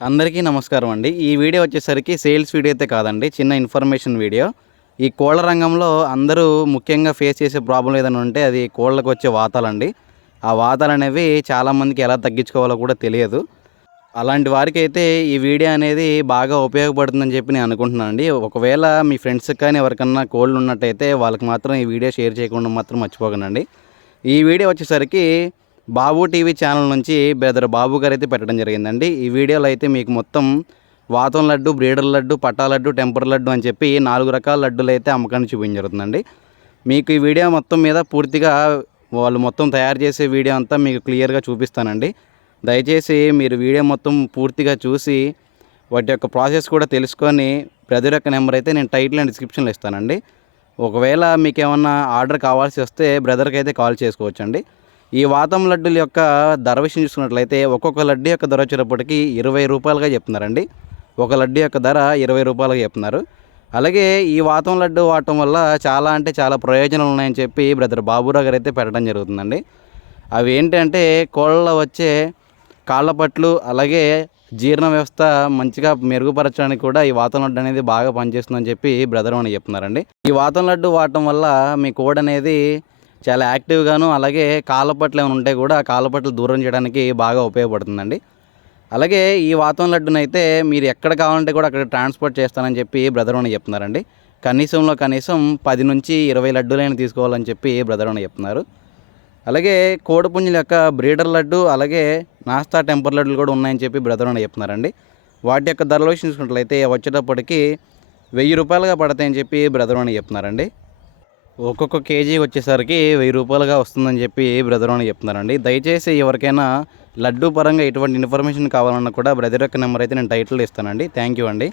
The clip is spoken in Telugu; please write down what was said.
అందరికీ నమస్కారం అండి. ఈ వీడియో వచ్చేసరికి సేల్స్ వీడియో అయితే కాదండి చిన్న ఇన్ఫర్మేషన్ వీడియో. ఈ కోళ్ళ రంగంలో అందరూ ముఖ్యంగా ఫేస్ చేసే ప్రాబ్లం ఏదైనా ఉంటే అది కోళ్ళకు వచ్చే వాతాలండి. ఆ వాతాలు అనేవి చాలామందికి ఎలా తగ్గించుకోవాలో కూడా తెలియదు. అలాంటి వారికి అయితే ఈ వీడియో అనేది బాగా ఉపయోగపడుతుందని చెప్పి నేను అనుకుంటున్నాను అండి. ఒకవేళ మీ ఫ్రెండ్స్కి కానీ ఎవరికన్నా కోళ్ళు ఉన్నట్టయితే వాళ్ళకి మాత్రం ఈ వీడియో షేర్ చేయకుండా మాత్రం మర్చిపోకండి. ఈ వీడియో వచ్చేసరికి బాబు టీవీ ఛానల్ నుంచి బ్రదర్ బాబు గారు అయితే పెట్టడం జరిగిందండి. ఈ వీడియోలో అయితే మీకు మొత్తం వాతం లడ్డు బ్రీడర్ లడ్డు పట్టా లడ్డు టెంపర్ లడ్డు అని చెప్పి నాలుగు రకాల లడ్డులు అయితే అమ్మకాన్ని చూపించడం జరుగుతుందండి. మీకు ఈ వీడియో మొత్తం మీద పూర్తిగా వాళ్ళు మొత్తం తయారు చేసే వీడియో అంతా మీకు క్లియర్గా చూపిస్తానండి. దయచేసి మీరు వీడియో మొత్తం పూర్తిగా చూసి వాటి యొక్క ప్రాసెస్ కూడా తెలుసుకొని బ్రదర్ యొక్క నెంబర్ అయితే నేను టైటిల్ అండ్ డిస్క్రిప్షన్లో ఇస్తానండి. ఒకవేళ మీకు ఏమన్నా ఆర్డర్ కావాల్సి వస్తే బ్రదర్కి అయితే కాల్ చేసుకోవచ్చండి. ఈ వాతం లడ్డుల యొక్క ధర విషయం చూసుకున్నట్లయితే ఒక్కొక్క లడ్డు యొక్క ధర వచ్చేటప్పటికి ఇరవై రూపాయలుగా చెప్తున్నారండి. ఒక లడ్డు యొక్క ధర ఇరవై రూపాయలుగా చెప్తున్నారు. అలాగే ఈ వాతం లడ్డు వాడటం వల్ల చాలా అంటే చాలా ప్రయోజనాలు ఉన్నాయని చెప్పి బ్రదర్ బాబురావు గారు అయితే పెట్టడం జరుగుతుందండి. అవి ఏంటంటే కోళ్ళలో వచ్చే కాళ్ళపట్లు అలాగే జీర్ణ వ్యవస్థ మంచిగా మెరుగుపరచడానికి కూడా ఈ వాతం లడ్డు అనేది బాగా పనిచేస్తుందని చెప్పి బ్రదర్ అని చెప్తున్నారండి. ఈ వాతం లడ్డు వాడటం వల్ల మీ కోడ్ అనేది చాలా యాక్టివ్గాను అలాగే కాళ్ళపట్లు ఏమైనా ఉంటే కూడా కాళ్ళపట్లు దూరం చేయడానికి బాగా ఉపయోగపడుతుందండి. అలాగే ఈ వాతం లడ్డునైతే మీరు ఎక్కడ కావాలంటే కూడా అక్కడ ట్రాన్స్పోర్ట్ చేస్తానని చెప్పి బ్రదర్ అని చెప్తున్నారండి. కనీసంలో కనీసం పది నుంచి ఇరవై లడ్డూలైనా తీసుకోవాలని చెప్పి బ్రదర్ అని చెప్తున్నారు. అలాగే కోడిపుంజుల యొక్క బ్రీడర్ లడ్డు అలాగే నాస్తా టెంపర్ లడ్డులు కూడా ఉన్నాయని చెప్పి బ్రదర్ అని చెప్తున్నారండి. వాటి యొక్క ధరలు చూసుకున్నట్లయితే వచ్చేటప్పటికి వెయ్యి రూపాయలుగా పడతాయని చెప్పి బ్రదర్ అని చెప్తున్నారండి. ఒక్కొక్క కేజీ వచ్చేసరికి వెయ్యి రూపాయలుగా వస్తుందని చెప్పి బ్రదర్ అని చెప్తున్నారండి. దయచేసి ఎవరికైనా లడ్డూ పరంగా ఎటువంటి ఇన్ఫర్మేషన్ కావాలన్నా కూడా బ్రదర్ యొక్క నెంబర్ అయితే నేను టైటిల్ ఇస్తానండి. థ్యాంక్ యూ అండి.